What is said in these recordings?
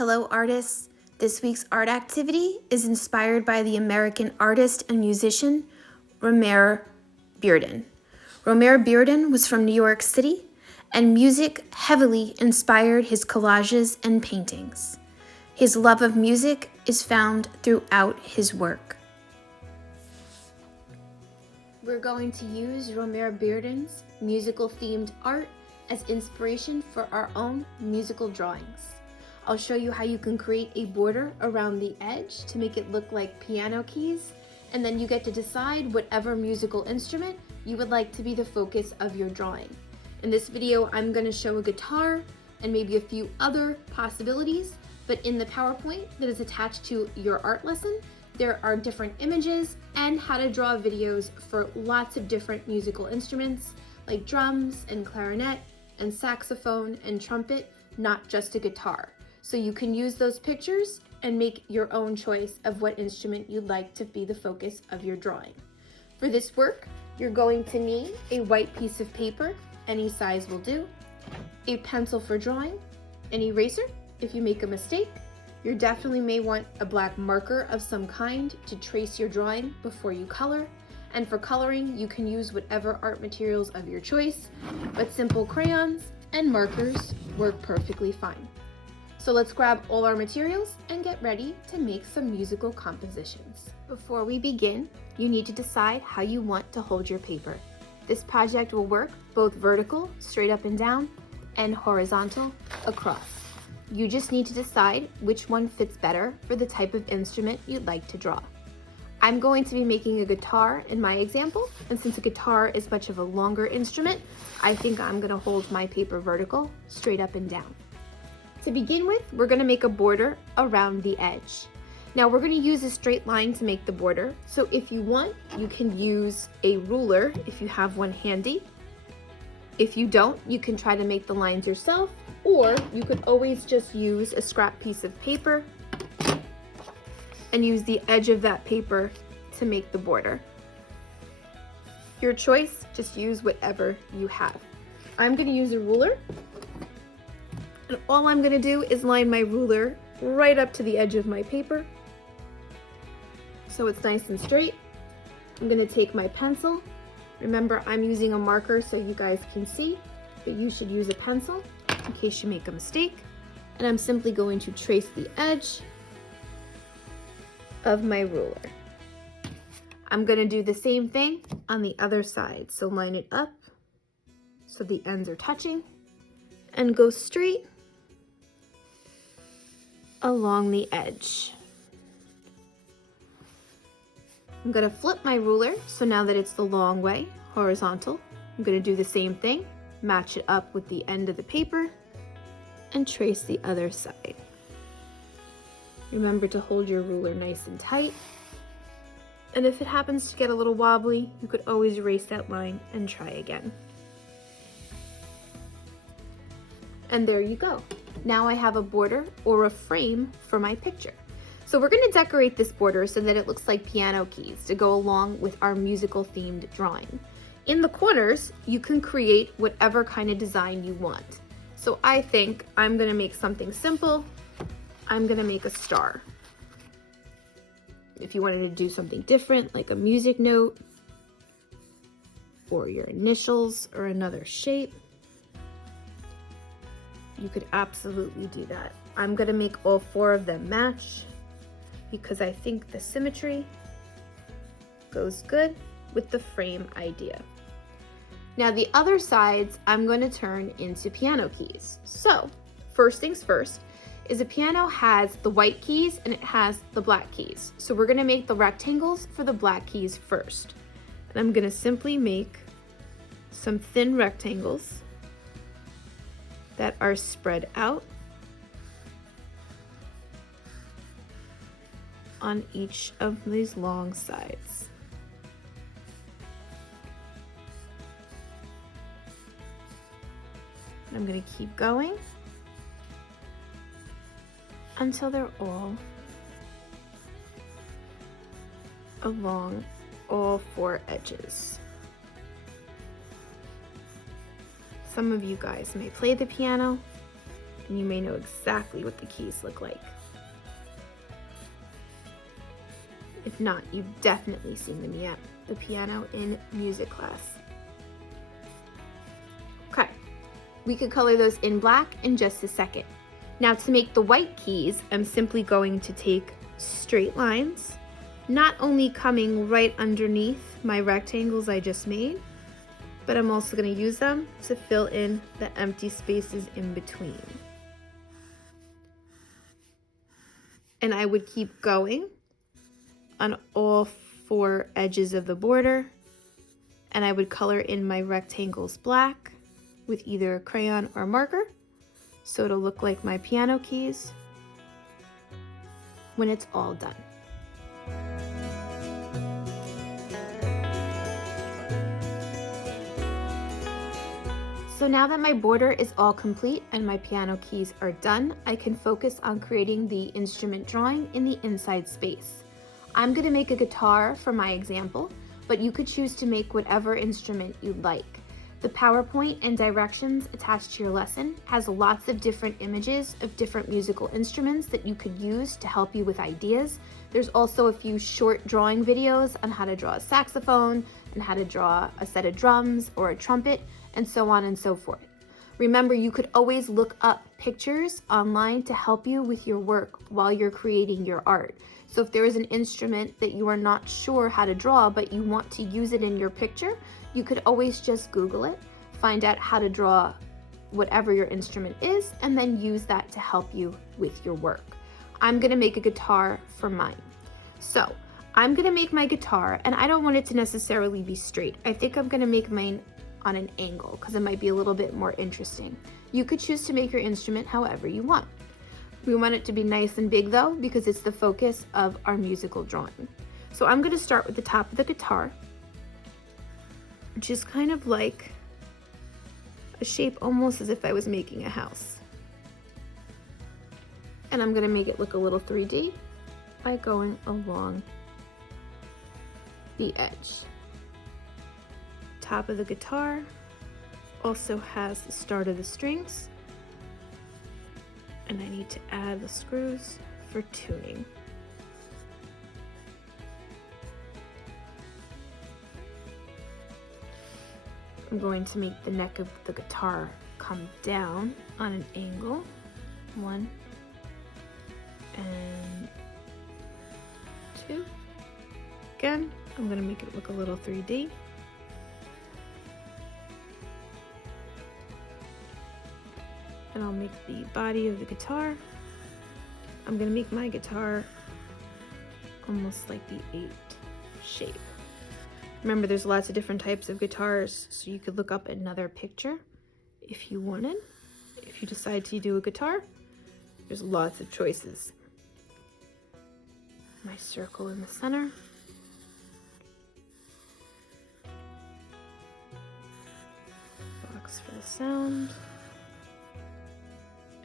Hello artists! This week's art activity is inspired by the American artist and musician Romare Bearden. Romare Bearden was from New York City, and music heavily inspired his collages and paintings. His love of music is found throughout his work. We're going to use Romare Bearden's musical-themed art as inspiration for our own musical drawings. I'll show you how you can create a border around the edge to make it look like piano keys, and then you get to decide whatever musical instrument you would like to be the focus of your drawing. In this video, I'm going to show a guitar and maybe a few other possibilities, but in the PowerPoint that is attached to your art lesson, there are different images and how to draw videos for lots of different musical instruments like drums and clarinet and saxophone and trumpet, not just a guitar. So you can use those pictures and make your own choice of what instrument you'd like to be the focus of your drawing. For this work, you're going to need a white piece of paper, any size will do, a pencil for drawing, an eraser if you make a mistake. You definitely may want a black marker of some kind to trace your drawing before you color. And for coloring, you can use whatever art materials of your choice, but simple crayons and markers work perfectly fine. So let's grab all our materials and get ready to make some musical compositions. Before we begin, you need to decide how you want to hold your paper. This project will work both vertical, straight up and down, and horizontal, across. You just need to decide which one fits better for the type of instrument you'd like to draw. I'm going to be making a guitar in my example, and since a guitar is much of a longer instrument, I think I'm gonna hold my paper vertical, straight up and down. To begin with, we're gonna make a border around the edge. Now we're gonna use a straight line to make the border, so if you want, you can use a ruler if you have one handy. If you don't, you can try to make the lines yourself, or you could always just use a scrap piece of paper and use the edge of that paper to make the border. Your choice, just use whatever you have. I'm gonna use a ruler, and all I'm gonna do is line my ruler right up to the edge of my paper so it's nice and straight. I'm gonna take my pencil. Remember, I'm using a marker so you guys can see, but you should use a pencil in case you make a mistake. And I'm simply going to trace the edge of my ruler. I'm gonna do the same thing on the other side. So line it up so the ends are touching and go straight along the edge. I'm gonna flip my ruler so now that it's the long way, horizontal. I'm gonna do the same thing, match it up with the end of the paper and trace the other side. Remember to hold your ruler nice and tight. And if it happens to get a little wobbly, you could always erase that line and try again. And there you go. Now I have a border or a frame for my picture. So we're gonna decorate this border so that it looks like piano keys to go along with our musical themed drawing. In the corners, you can create whatever kind of design you want. So I think I'm gonna make something simple. I'm gonna make a star. If you wanted to do something different, like a music note, or your initials, or another shape, you could absolutely do that. I'm gonna make all four of them match because I think the symmetry goes good with the frame idea. Now the other sides I'm going to turn into piano keys. So first things first is a piano has the white keys and it has the black keys. So we're going to make the rectangles for the black keys first. And I'm going to simply make some thin rectangles that are spread out on each of these long sides. I'm going to keep going until they're all along all four edges. Some of you guys may play the piano and you may know exactly what the keys look like. If not, you've definitely seen them at the piano in music class. Okay, we could color those in black in just a second. Now to make the white keys, I'm simply going to take straight lines, not only coming right underneath my rectangles I just made, but I'm also going to use them to fill in the empty spaces in between. And I would keep going on all 4 edges of the border, and I would color in my rectangles black with either a crayon or marker, so it'll look like my piano keys when it's all done. So now that my border is all complete and my piano keys are done, I can focus on creating the instrument drawing in the inside space. I'm going to make a guitar for my example, but you could choose to make whatever instrument you'd like. The PowerPoint and directions attached to your lesson has lots of different images of different musical instruments that you could use to help you with ideas. There's also a few short drawing videos on how to draw a saxophone and how to draw a set of drums or a trumpet, and so on and so forth. Remember, you could always look up pictures online to help you with your work while you're creating your art. So if there is an instrument that you are not sure how to draw, but you want to use it in your picture, you could always just Google it, find out how to draw whatever your instrument is, and then use that to help you with your work. I'm gonna make a guitar for mine. So I'm gonna make my guitar, and I don't want it to necessarily be straight. I think I'm gonna make mine on an angle because it might be a little bit more interesting. You could choose to make your instrument however you want. We want it to be nice and big though, because it's the focus of our musical drawing. So I'm going to start with the top of the guitar, which is kind of like a shape almost as if I was making a house. And I'm going to make it look a little 3D by going along the edge. Top of the guitar also has the start of the strings, and I need to add the screws for tuning. I'm going to make the neck of the guitar come down on an angle. 1 and 2. Again, I'm going to make it look a little 3D. And I'll make the body of the guitar. I'm gonna make my guitar almost like the 8 shape. Remember, there's lots of different types of guitars, so you could look up another picture if you wanted. If you decide to do a guitar, there's lots of choices. My circle in the center. Box for the sound.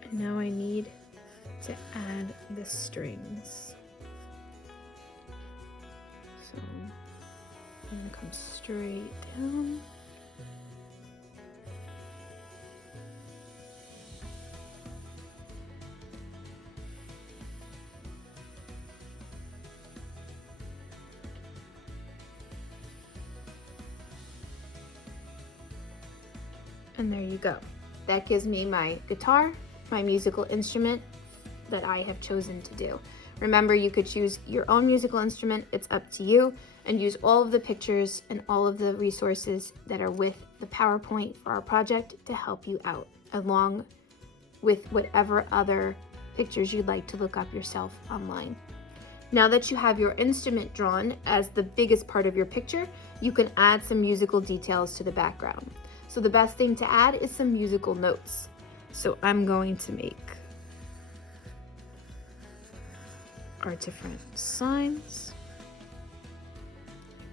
And now I need to add the strings. So I'm gonna come straight down. And there you go. That gives me my guitar, my musical instrument that I have chosen to do. Remember, you could choose your own musical instrument, it's up to you, and use all of the pictures and all of the resources that are with the PowerPoint for our project to help you out, along with whatever other pictures you'd like to look up yourself online. Now that you have your instrument drawn as the biggest part of your picture, you can add some musical details to the background. So the best thing to add is some musical notes. So I'm going to make our different signs.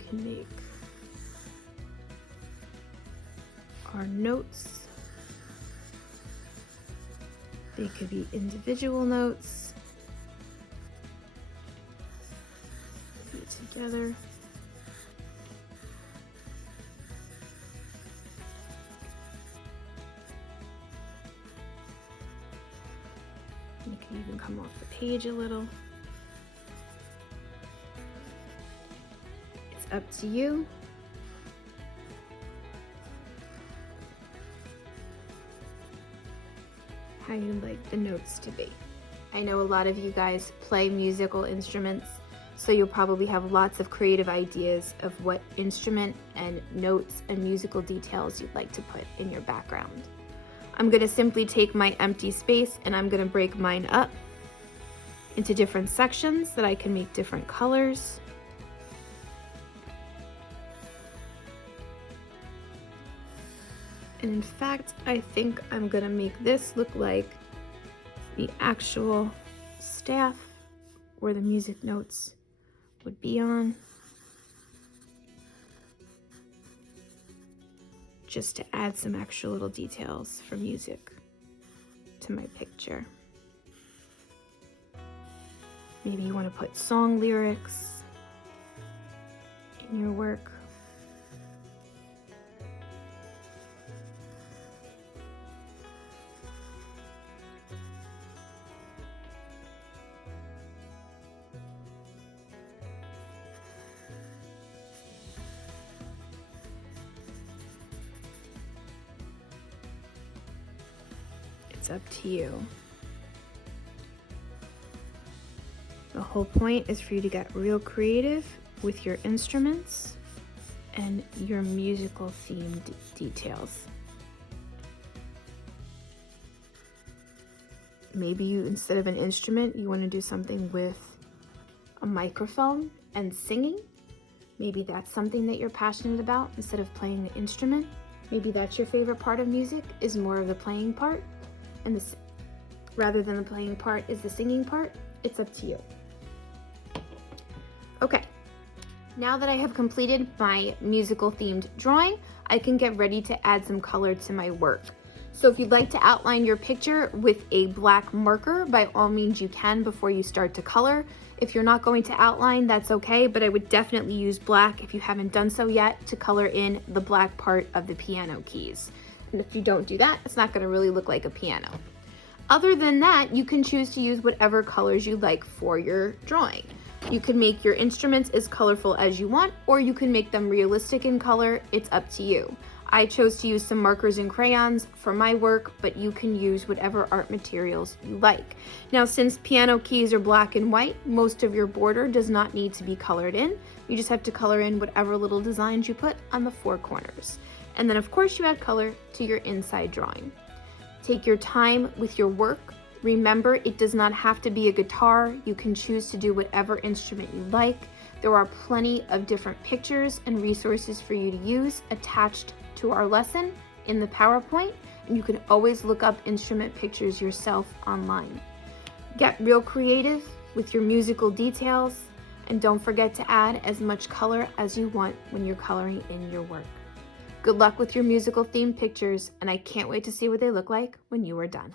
You can make our notes. They could be individual notes. Put it together. Even come off the page a little. It's up to you. How you'd like the notes to be. I know a lot of you guys play musical instruments, so you'll probably have lots of creative ideas of what instrument and notes and musical details you'd like to put in your background. I'm going to simply take my empty space and I'm going to break mine up into different sections that I can make different colors. And in fact, I think I'm gonna make this look like the actual staff where the music notes would be on. Just to add some extra little details for music to my picture. Maybe you want to put song lyrics in your work. It's up to you. The whole point is for you to get real creative with your instruments and your musical themed details. Maybe you, instead of an instrument, you want to do something with a microphone and singing. Maybe that's something that you're passionate about instead of playing the instrument. Maybe that's your favorite part of music, is more of the playing part, and rather than the playing part is the singing part. It's up to you. Okay, now that I have completed my musical themed drawing, I can get ready to add some color to my work. So if you'd like to outline your picture with a black marker, by all means you can before you start to color. If you're not going to outline, that's okay, but I would definitely use black, if you haven't done so yet, to color in the black part of the piano keys. And if you don't do that, it's not going to really look like a piano. Other than that, you can choose to use whatever colors you like for your drawing. You can make your instruments as colorful as you want, or you can make them realistic in color. It's up to you. I chose to use some markers and crayons for my work, but you can use whatever art materials you like. Now, since piano keys are black and white, most of your border does not need to be colored in. You just have to color in whatever little designs you put on the four corners. And then of course you add color to your inside drawing. Take your time with your work. Remember, it does not have to be a guitar. You can choose to do whatever instrument you like. There are plenty of different pictures and resources for you to use attached to our lesson in the PowerPoint, and you can always look up instrument pictures yourself online. Get real creative with your musical details, and don't forget to add as much color as you want when you're coloring in your work. Good luck with your musical themed pictures, and I can't wait to see what they look like when you are done.